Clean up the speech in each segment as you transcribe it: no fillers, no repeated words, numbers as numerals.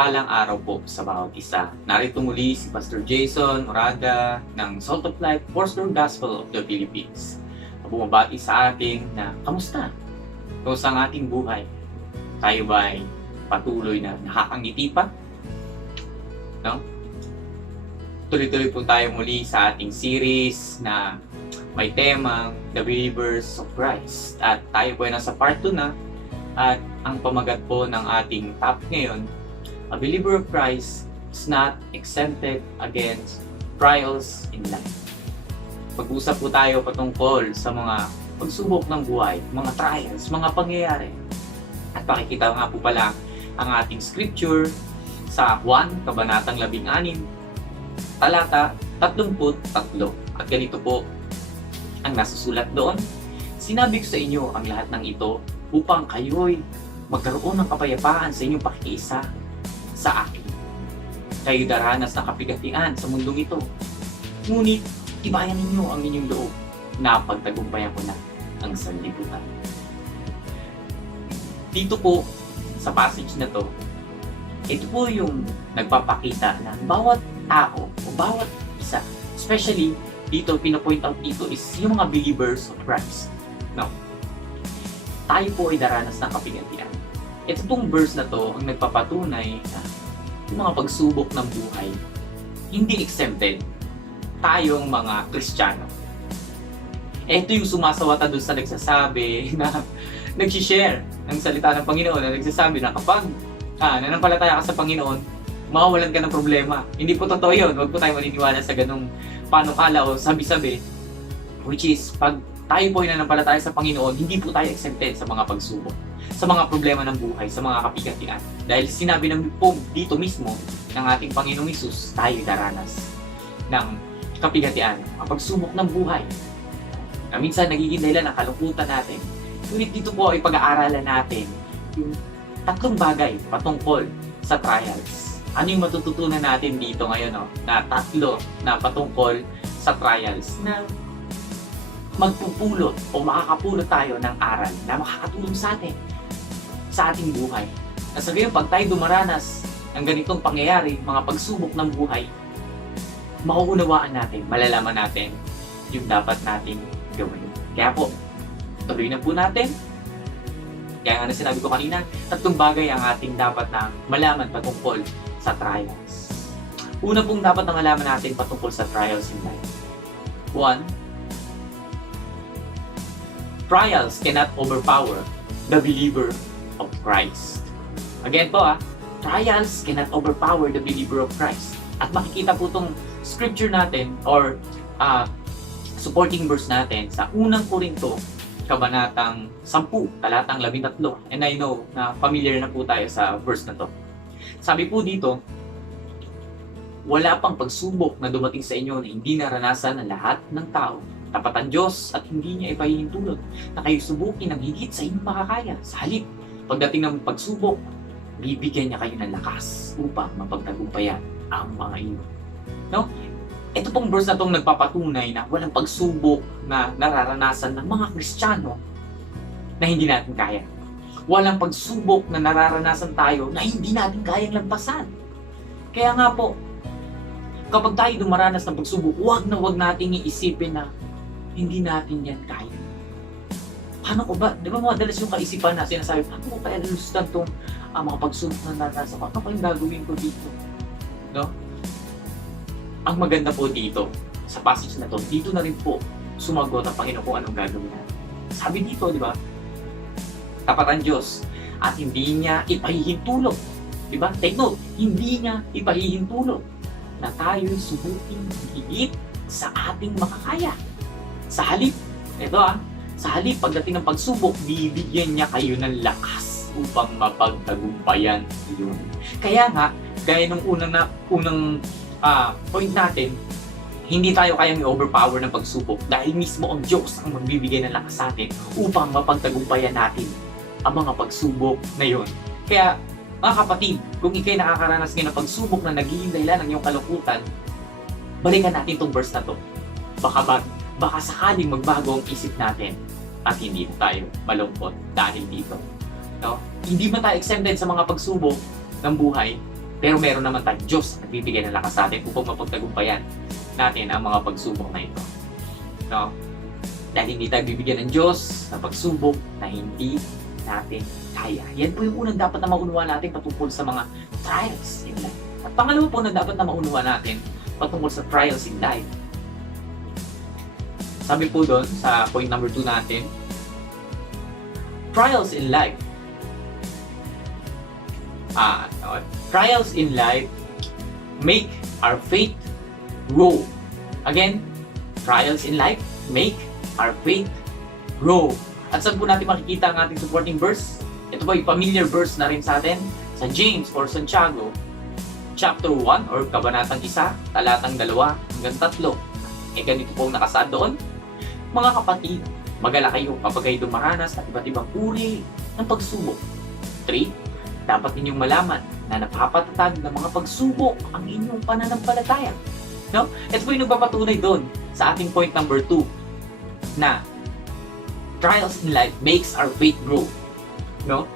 Mapagpalang araw po sa bawat isa. Narito muli si Pastor Jason Moraga ng Salt of Life Four-Star Gospel of the Philippines. Bumabati sa ating na kamusta? Kamusta ang ating buhay? Tayo ba ay patuloy na nakakangiti pa? No? Tuloy-tuloy po tayo muli sa ating series na may temang The Believers of Christ. At tayo po ay nasa part 2 na. At ang pamagat po ng ating topic ngayon, a believer of Christ is not exempted against trials in life. Pag-usap po tayo patungkol sa mga pagsubok ng buhay, mga trials, mga pangyayari. At pakikita nga po pala ang ating scripture sa Juan, Kabanatang 16, talata 33. At ganito po ang nasusulat doon. Sinabi ko sa inyo ang lahat ng ito upang kayo'y magkaroon ng kapayapaan sa inyong pakikiisa sa akin. Kayo daranas ng kapigatian sa mundong ito. Ngunit, tibayan ninyo ang inyong loob na pagtagumpayan ko na ang sanlibutan. Dito po, sa passage na to, ito po yung nagpapakita na bawat tao o bawat isa, especially dito, pinapoint out dito is yung mga believers of Christ. No? Tayo po ay daranas ng kapigatian. Ito pong verse na to ang nagpapatunay na yung mga pagsubok ng buhay, hindi exempted tayong mga Kristiyano. Ito yung sumasawata doon sa nagsasabi na nag-share ng salita ng Panginoon na nagsasabi na kapag nanampalataya ka sa Panginoon, mawawalan ka ng problema. Hindi po totoo yun. Huwag po tayo maniniwala sa ganung panukala o sabi-sabi. Which is, pag tayo po ay nanampalataya sa Panginoon, hindi po tayo exempted sa mga pagsubok, sa mga problema ng buhay, sa mga kapigatian. Dahil sinabi ng po dito mismo ng ating Panginoong Hesus, tayo daranas ng kapigatian, ang pagsubok ng buhay. Na minsan nagiging dahilan ng kalungkutan natin. Ngunit dito po ay pag-aaralan natin yung tatlong bagay patungkol sa trials. Ano yung matututunan natin dito ngayon, no? Na tatlo na patungkol sa trials na magpupulot o makakapulot tayo ng aral na makakatulong sa atin, sa ating buhay. At sa gayon, pag tayo dumaranas ng ganitong pangyayari, mga pagsubok ng buhay, mauunawaan natin, malalaman natin yung dapat nating gawin. Kaya po, tuloy na po natin. Kaya nga na sinabi ko kanina, tatlong bagay ang ating dapat na malaman patungkol sa trials. Una pong dapat na malaman natin patungkol sa trials in life. 1, trials cannot overpower the believer of Christ. Again po trials cannot overpower the believer of Christ. At makikita po itong scripture natin or supporting verse natin sa unang Korinto, Kabanatang 10, talatang 13. And I know na familiar na po tayo sa verse na to. Sabi po dito, wala pang pagsubok na dumating sa inyo na hindi naranasan ng lahat ng tao. Tapat ang Diyos at hindi niya ipahihintulot na kayo subukin ng higit sa inyong makakaya. Sa halip, pagdating ng pagsubok, bibigyan niya kayo ng lakas upang mapagtagumpayan ang mga iyon. No? Ito pong verse na itong nagpapatunay na walang pagsubok na nararanasan ng mga Kristiyano na hindi natin kaya. Walang pagsubok na nararanasan tayo na hindi natin kayang lampasan. Kaya nga po, kapag tayo dumaranas ng pagsubok, huwag nating iisipin na hindi natin yan kaya. Paano ko ba? Di ba madalas yung kaisipan na sinasabi, paano ko kaya nalustan itong mga pagsubok na naranasan ko? Ano pa yung gagawin ko dito? No? Ang maganda po dito, sa passage na to, dito na rin po sumagot ang Panginoon kung anong gagawin natin. Sabi dito, di ba? Tapat ang Diyos at hindi niya ipahihintulot. Di ba? Take note, hindi niya ipahihintulot na tayo'y subukin higit sa ating makakaya. Sa halip, sa halip, pagdating ng pagsubok, bibigyan niya kayo ng lakas upang mapagtagumpayan yun. Kaya nga, gaya nung unang point natin, hindi tayo kayang i-overpower ng pagsubok dahil mismo ang Diyos ang magbibigay ng lakas sa atin upang mapagtagumpayan natin ang mga pagsubok na yun. Kaya, mga kapatid, kung ikay nakakaranas ngayon ng pagsubok na nagiging dahilan ng iyong kalungkutan, balikan natin itong verse na to. Baka sakaling magbago ang isip natin at hindi tayo malungkot dahil dito. No? Hindi man tayo exempted sa mga pagsubok ng buhay, Pero meron naman tayong Diyos na nagbibigay ng lakas sa atin upang mapagtagumpayan natin ang mga pagsubok na ito. No? Dahil hindi tayo bibigyan ng Diyos na pagsubok na hindi natin kaya. Yan po yung unang dapat na maunawaan natin patungkol sa mga trials in life. At pangalawa po na dapat na maunawaan natin patungkol sa trials in life. Sabi po doon sa point number 2 natin, trials in life. Trials in life make our faith grow. Again, trials in life make our faith grow. At saan po natin makikita ang ating supporting verse? Ito po ay familiar verse na rin sa atin sa James or Santiago chapter 1 or kabanatang 1, talatang 2 hanggang 3. Ganito pong nakasaad doon. Mga kapatid, magala kayo kapag kayo dumaranas ng iba't ibang uri ng pagsubok. 3. Dapat ninyong malaman na napapatatag ng mga pagsubok ang inyong pananampalataya. No? Ito po yung nagpapatunay doon sa ating point number 2 na trials in life makes our faith grow. No?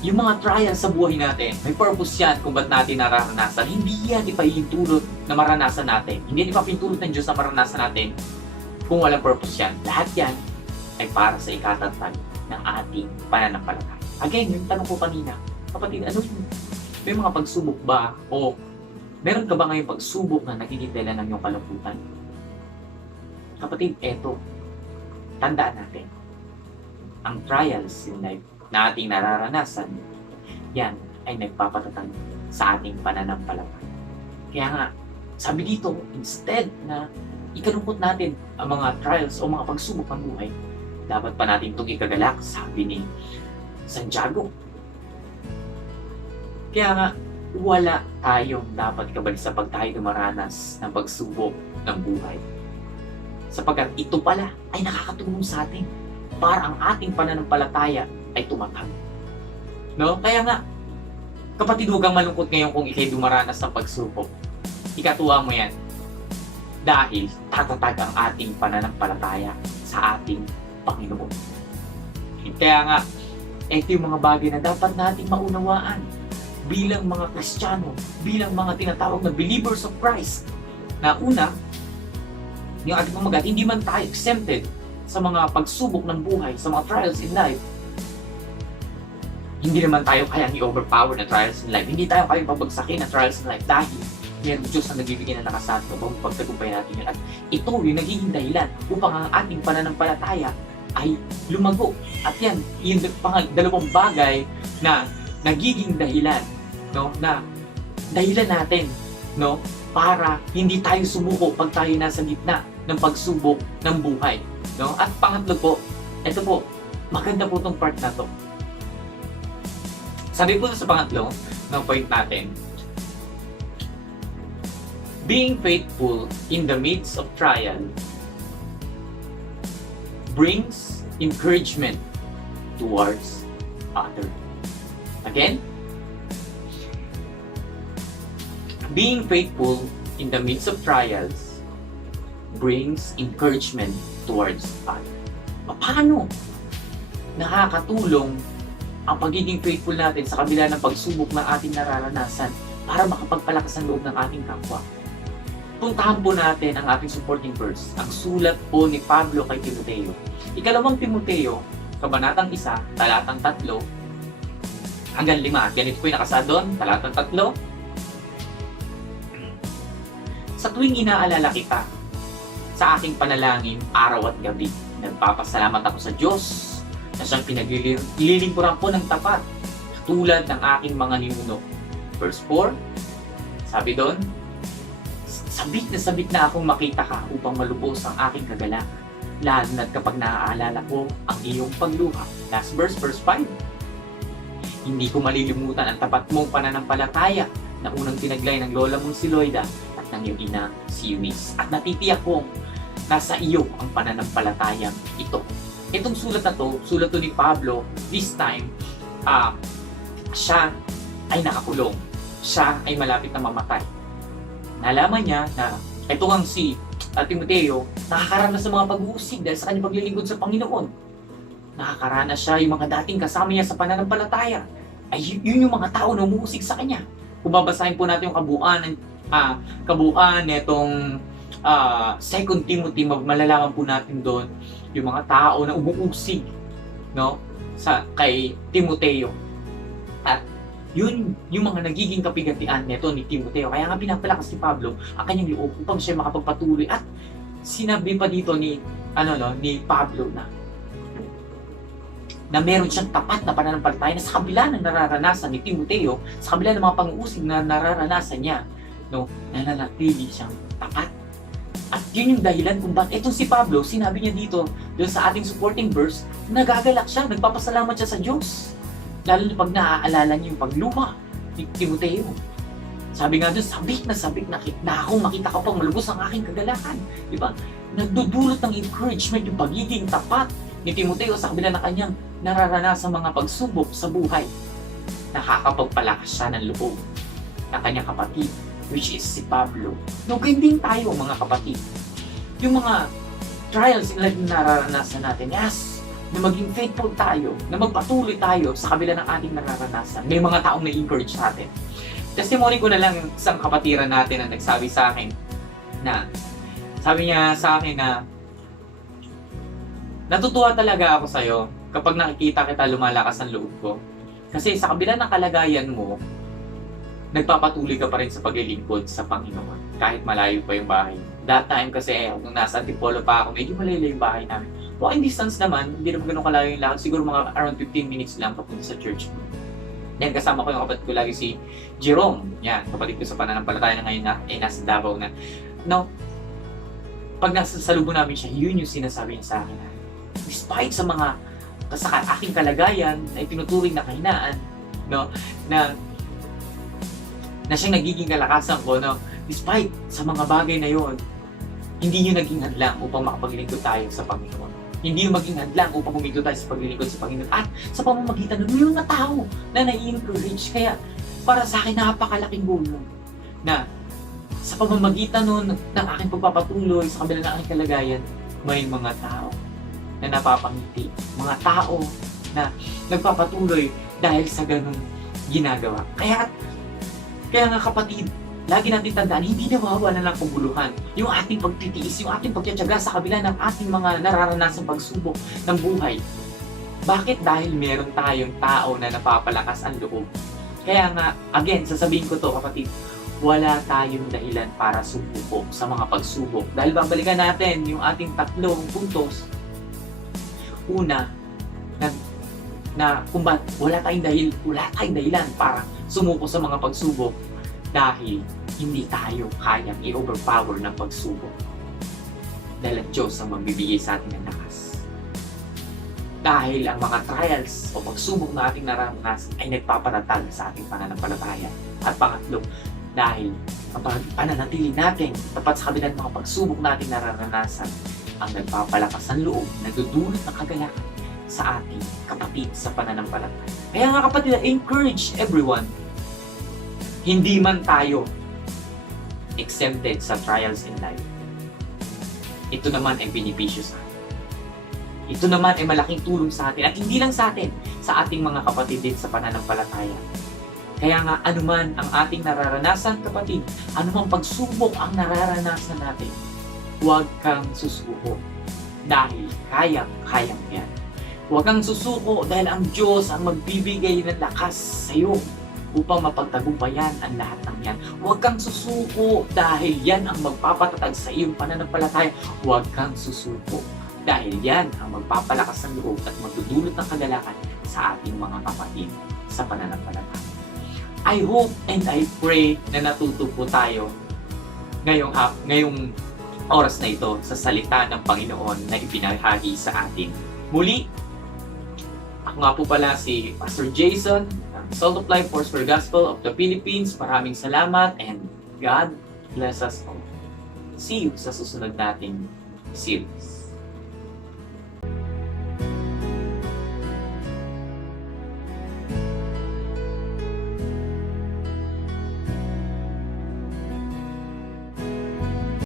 Yung mga trials sa buhay natin, may purpose yan kung ba't natin nararanasan. Hindi yan ipahintulot na maranasan natin. Hindi yan ipahintulot ng Diyos na maranasan natin kung walang purpose yan. Lahat yan ay para sa ikatatag ng ating pananampalataya. Again, yung tanong ko kanina, kapatid, ano yung, may mga pagsubok ba o meron ka ba ngayong pagsubok na nagiging dahilan ng iyong kalungkutan? Kapatid, eto, tandaan natin, ang trials in life na ating nararanasan, yan ay nagpapatatag sa ating pananampalataya. Kaya nga, sabi dito, instead na ikalungkot natin ang mga trials o mga pagsubok ng buhay, dapat pa natin itong ikagalak, sabi ni Santiago. Kaya nga, wala tayong dapat kabalisa pag tayo dumaranas ng pagsubok ng buhay. Sapagkat ito pala ay nakakatulong sa atin para ang ating pananampalataya ay tumatag. No? Kaya nga, kapatid, huwag kang malungkot ngayon kung ikay dumaranas ng pagsubok. Ikatuwa mo yan. Dahil tatatag ang ating pananampalataya sa ating Panginoon. Kaya nga, ito yung mga bagay na dapat nating maunawaan bilang mga Kristiyano, bilang mga tinatawag na believers of Christ. Na una, yung ating pamagat, hindi man tayo exempted sa mga pagsubok ng buhay, sa mga trials in life. Hindi naman tayo kayang i-overpower na trials in life. Hindi tayo kayang pabagsakin na trials in life dahil mayroong Diyos na nagbibigay ng lakas sa atin upang pagtagumpay natin yun. At ito yung nagiging dahilan upang ang ating pananampalataya ay lumago. At yan, yung dalawang bagay na nagiging dahilan, no, na dahilan natin, no, para hindi tayo sumuko pag tayo nasa gitna ng pagsubok ng buhay, no? At pangatlo po, ito po, maganda po tong part na to. Sabi po sa pangatlo ng point natin, being faithful in the midst of trial brings encouragement towards others. Again, being faithful in the midst of trials brings encouragement towards others. Paano nakakatulong ang pagiging faithful natin sa kabila ng pagsubok na ating nararanasan para makapagpalakas ang loob ng ating kapwa? Puntahan po natin ang ating supporting verse, ang sulat po ni Pablo kay Timoteo. Ikalawang Timoteo, kabanatang 1, talatang 3, hanggang 5. Ganito po yung nakasaad doon, talatang 3. Sa tuwing inaalala kita, sa aking panalangin, araw at gabi, nagpapasalamat ako sa Diyos na siyang pinaglilingkuran ko ng tapat, tulad ng aking mga ninuno. Verse 4, sabi doon, sabik na akong makita ka upang malubos ang aking kagalakan, lalo na't kapag naaalala ko ang iyong pagluha. Last verse, verse 5, hindi ko malilimutan ang tapat mong pananampalataya na unang tinaglay ng lola mong si Loida at ng iyong ina si Eunice. At natitiyak kong nasa iyo ang pananampalatayang ito. Itong sulat na to, sulat to ni Pablo, this time, siya ay nakakulong. Siya ay malapit na mamatay. Nalaman niya na ito ang si Timoteo, nakakaranas sa mga pag-uusig dahil sa kanyang paglilingkod sa Panginoon. Nakakaranas siya, yung mga dating kasama niya sa pananampalataya, ay yun yung mga tao na umuusig sa kanya. kung babasahin po natin yung kabuuan nitong 2 Timothy, malalaman po natin doon yung mga tao na umuusig, no, kay Timoteo. At yun yung mga nagiging kapigatian nito ni Timoteo. Kaya nga pinapalakas ni Pablo ang kanyang loob upang siya makapagpatuloy. At sinabi pa dito ni Pablo na meron siyang tapat na pananampalataya na sa kabila ng nararanasan ni Timoteo, sa kabila ng mga pang-uusig na nararanasan niya, no, nananatili siyang tapat. At yun yung dahilan kung bakit itong si Pablo, sinabi niya dito doon sa ating supporting verse, nagagalak siya, nagpapasalamat siya sa Diyos. Lalo na pag naaalala niyo yung pagluma ni Timoteo. Sabi nga doon, sabik na akong makita ko pang malubos ang aking kagalakan. Di ba? Nagdudulot ng encouragement yung pagiging tapat ni Timoteo sa kabila ng kanyang nararanasan mga pagsubok sa buhay. Nakakapagpalakas siya ng loob ng kanyang kapatid, which is si Pablo. No, ganyan din tayo mga kapatid. Yung mga trials na nararanasan natin, yes, na maging faithful tayo, na magpatuloy tayo sa kabila ng ating nararanasan. May mga taong na-encourage sa atin. Testimony ko na lang isang kapatiran natin na nagsabi sa akin na, sabi niya sa akin na, natutuwa talaga ako sa'yo kapag nakikita kita lumalakas ang loob ko. Kasi sa kabila ng kalagayan mo, nagpapatuloy ka pa rin sa paglilingkod sa Panginoon kahit malayo pa yung bahay. That time kasi, nung nasa Antipolo pa ako, medyo malayo yung bahay namin. Walking distance naman, hindi naman ganun kalayo yung lakad. Siguro mga around 15 minutes lang papunta sa church. Then kasama ko yung kapatid ko lagi si Jerome. Yan, kapatid ko sa pananampalataya na ngayon nasa Davao na. No, pag nasa salubo namin siya, yun yung sinasabi niya sa akin na, despite sa mga aking kalagayan na itinuturing na kahinaan, no, na siyang nagiging kalakasan ko, no, despite sa mga bagay na yon, hindi nyo naging hadlang upang makapaglingkod tayo sa Panginoon. Hindi yung maging hadlang upang huminto tayo sa paglilingkod sa Panginoon. At sa pamamagitan ng mga tao na nai-encourage. Kaya para sa akin napakalaking tulong na sa pamamagitan nun ng aking pagpapatuloy sa kabila ng aking kalagayan, may mga tao na napapangiti. Mga tao na nagpapatuloy dahil sa ganung ginagawa. Kaya nga kapatid, lagi natin tandaan, hindi nawawala ng paguluhan. Yung ating pagtitiis, yung ating pagtyatsyaga sa kabila ng ating mga nararanasang pagsubok ng buhay. Bakit? Dahil meron tayong tao na napapalakas ang loob. Kaya nga, again, sasabihin ko to kapatid, wala tayong dahilan para sumuko sa mga pagsubok. Dahil babalikan natin yung ating 3 puntos. Una, kung ba't wala tayong dahilan para sumuko sa mga pagsubok. Dahil hindi tayo kayang i-overpower ng pagsubok. Dahil ang Diyos ang magbibigay sa atin ng lakas. Dahil ang mga trials o pagsubok na ating nararanasan ay nagpapatatag sa ating pananampalataya. At pangatlo, dahil ang pananatili natin tapat sa kabila ng mga pagsubok nating nararanasan ang nagpapalakas ng loob, nagdudulot ng kagalakan sa ating kapatid sa pananampalataya. Kaya nga kapatid, encourage everyone. Hindi man tayo exempted sa trials in life. Ito naman ay benepisyo sa atin. Ito naman ay malaking tulong sa atin. At hindi lang sa atin, sa ating mga kapatid din sa pananampalataya. Kaya nga, anuman ang ating nararanasan, kapatid, anumang pagsubok ang nararanasan natin, huwag kang susuko. Dahil kayang yan. Huwag kang susuko dahil ang Diyos ang magbibigay ng lakas sa iyo upang mapagtagumpayan ang lahat ng yan. Huwag kang susuko dahil yan ang magpapatatag sa iyong pananampalataya. Huwag kang susuko dahil yan ang magpapalakas ng loob at magdudulot ng kagalakan sa ating mga kapatid sa pananampalataya. I hope and I pray na natuto po tayo ngayong oras na ito sa salita ng Panginoon na ipinahagi sa atin. Muli, ako nga po pala si Pastor Jason, Salt of Life Foursquare Gospel of the Philippines. Maraming salamat and God bless us all. See you sa susunod nating series.